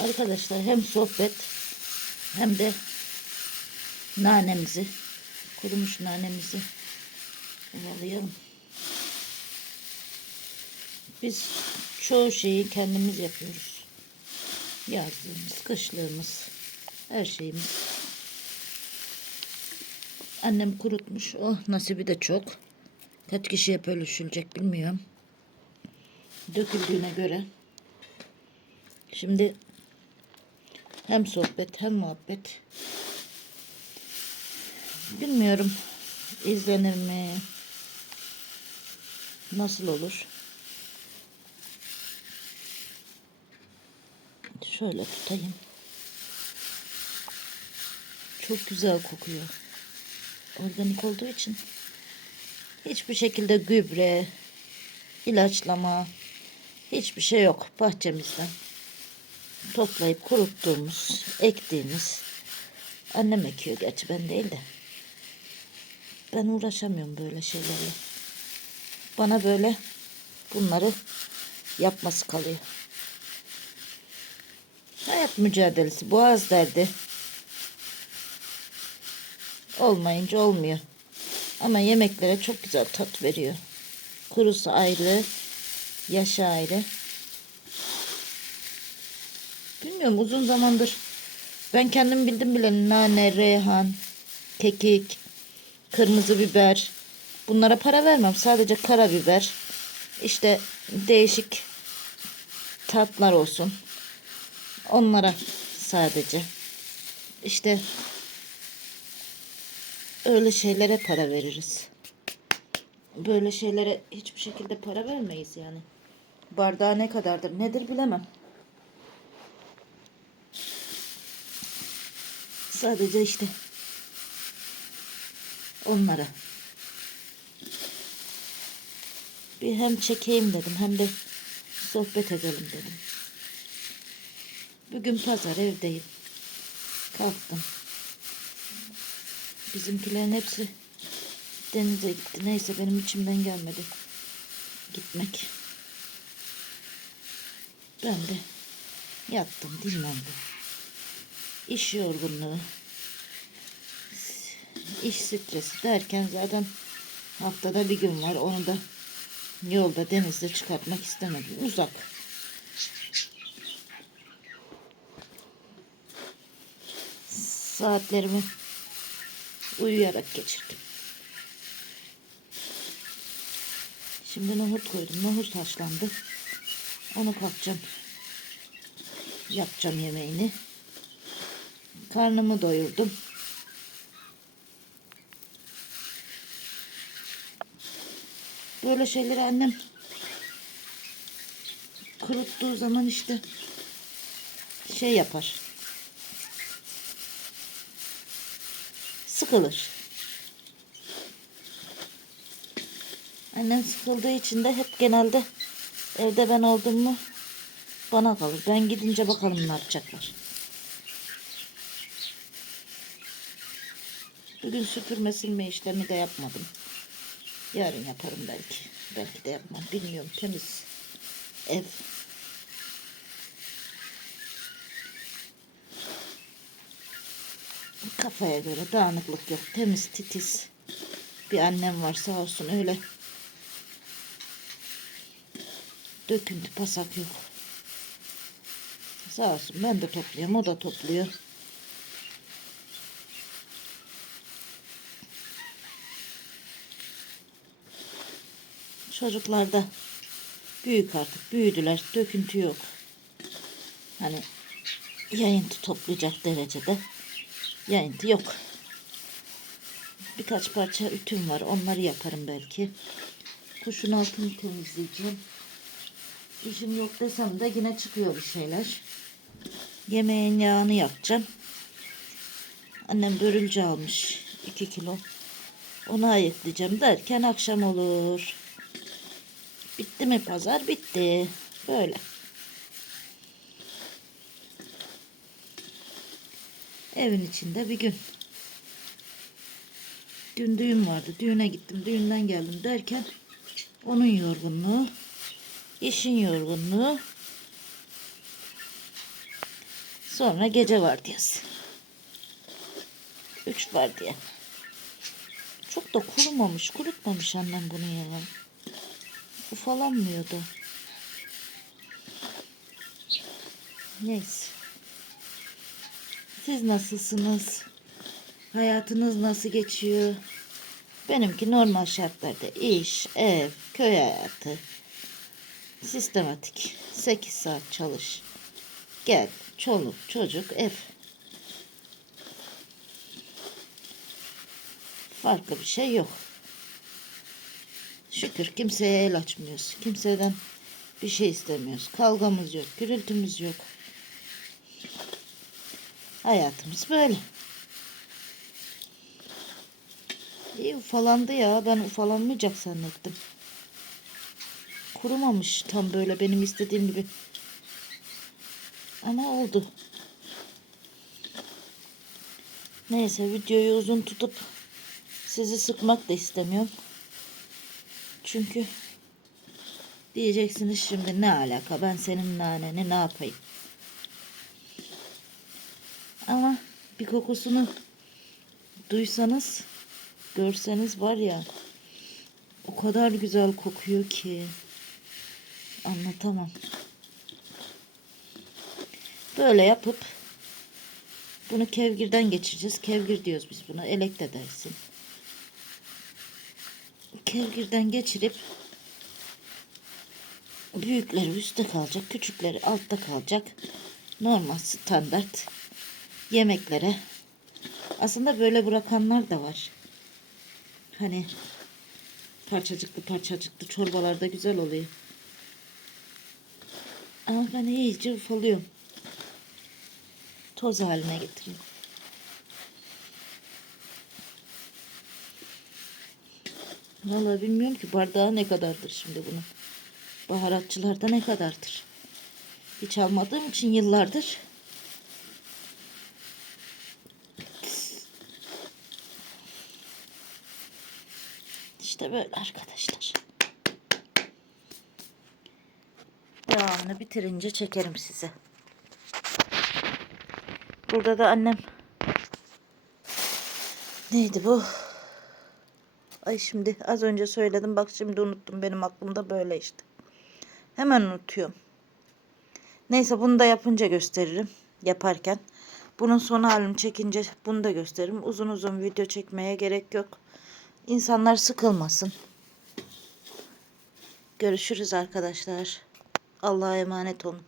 Arkadaşlar hem sohbet hem de nanemizi kurumuş nanemizi ovalayalım. Biz çoğu şeyi kendimiz yapıyoruz. Yazlığımız, kışlığımız, her şeyimiz. Annem kurutmuş. Oh nasibi de çok. Kaç kişiye bölüşülecek bilmiyorum. Döküldüğüne göre. Şimdi hem sohbet hem muhabbet. Bilmiyorum izlenir mi? Nasıl olur? Şöyle tutayım. Çok güzel kokuyor. Organik olduğu için hiçbir şekilde gübre, ilaçlama, hiçbir şey yok bahçemizden. Toplayıp kuruttuğumuz, ektiğimiz. Annem ekiyor gerçi ben değil de. Ben uğraşamıyorum böyle şeylerle. Bana böyle bunları yapması kalıyor. Hayat mücadelesi, boğaz derdi. Olmayınca olmuyor. Ama yemeklere çok güzel tat veriyor. Kurusu ayrı, yaşı ayrı. Bilmiyorum uzun zamandır ben kendim bildim bile nane, reyhan, kekik, kırmızı biber. Bunlara para vermem. Sadece karabiber. İşte değişik tatlar olsun. Onlara sadece. İşte öyle şeylere para veririz. Böyle şeylere hiçbir şekilde para vermeyiz yani. Bardağı ne kadardır nedir bilemem. Sadece işte onlara. Bir hem çekeyim dedim hem de sohbet edelim dedim. Bugün pazar evdeyim. Kalktım. Bizimkilerin hepsi denize gitti. Neyse benim içimden gelmedi gitmek. Ben de yattım, dinlendim. İş yorgunluğu, iş stresi derken zaten haftada bir gün var. Onu da yolda denizde çıkartmak istemedim. Uzak. Saatlerimi uyuyarak geçirdim. Şimdi nohut koydum. Nohut haşlandı. Onu kalkacağım. Yapacağım yemeğini. Karnımı doyurdum. Böyle şeyleri annem kuruttuğu zaman işte şey yapar. Sıkılır. Annem sıkıldığı için de hep genelde evde ben oldum mu bana kalır. Ben gidince bakalım ne yapacaklar. Bugün süpürme silme işlemi de yapmadım. Yarın yaparım belki. Belki de yapmam. Bilmiyorum. Temiz ev. Kafaya göre dağınıklık yok. Temiz titiz. Bir annem var sağ olsun öyle. Döküntü pasak yok. Sağ olsun ben de topluyorum o da topluyor. Çocuklar da büyük artık büyüdüler. Döküntü yok. Hani yayıntı toplayacak derecede yayıntı yok. Birkaç parça ütüm var. Onları yaparım belki. Kuşun altını temizleyeceğim. İşim yok desem de yine çıkıyor bir şeyler. Yemeğin yağını yapacağım. Annem börülce almış. 2 kilo. Onu ayıklayacağım derken akşam olur. Bitti mi pazar? Bitti. Böyle. Evin içinde bir gün. Dün düğün vardı. Düğüne gittim. Düğünden geldim derken onun yorgunluğu, işin yorgunluğu. Sonra gece vardiyası. Üç vardiya. Çok da kurumamış, kurutmamış annem bunu ya. Ufalanmıyor da. Neyse. Siz nasılsınız? Hayatınız nasıl geçiyor? Benimki normal şartlarda iş, ev, köy hayatı. Sistematik. 8 saat çalış. Gel. Çoluk, çocuk, ev. Farklı bir şey yok. Şükür kimseye el açmıyoruz. Kimseden bir şey istemiyoruz. Kavgamız yok, gürültümüz yok. Hayatımız böyle. İyi ufalandı ya. Ben ufalanmayacak zannettim. Kurumamış tam böyle benim istediğim gibi. Ama oldu. Neyse videoyu uzun tutup sizi sıkmak da istemiyorum. Çünkü diyeceksiniz şimdi ne alaka ben senin naneni ne yapayım. Ama bir kokusunu duysanız görseniz var ya o kadar güzel kokuyor ki anlatamam. Böyle yapıp bunu kevgirden geçireceğiz. Kevgir diyoruz biz buna. Elek de dersin. Kevgirden geçirip büyükleri üstte kalacak. Küçükleri altta kalacak. Normal standart yemeklere. Aslında böyle bırakanlar da var. Hani parçacıklı parçacıklı çorbalarda güzel oluyor. Ama ben iyice ufalıyorum. Toz haline getiriyorum. Vallahi bilmiyorum ki bardağı ne kadardır şimdi bunun. Baharatçılarda ne kadardır. Hiç almadığım için yıllardır İşte böyle arkadaşlar. Devamını bitirince çekerim size. Burada da annem neydi bu? Ay şimdi az önce söyledim bak şimdi unuttum benim aklımda böyle işte. Hemen unutuyorum. Neyse bunu da yapınca gösteririm yaparken. Bunun son halini çekince bunu da gösteririm. Uzun uzun video çekmeye gerek yok. İnsanlar sıkılmasın. Görüşürüz arkadaşlar. Allah'a emanet olun.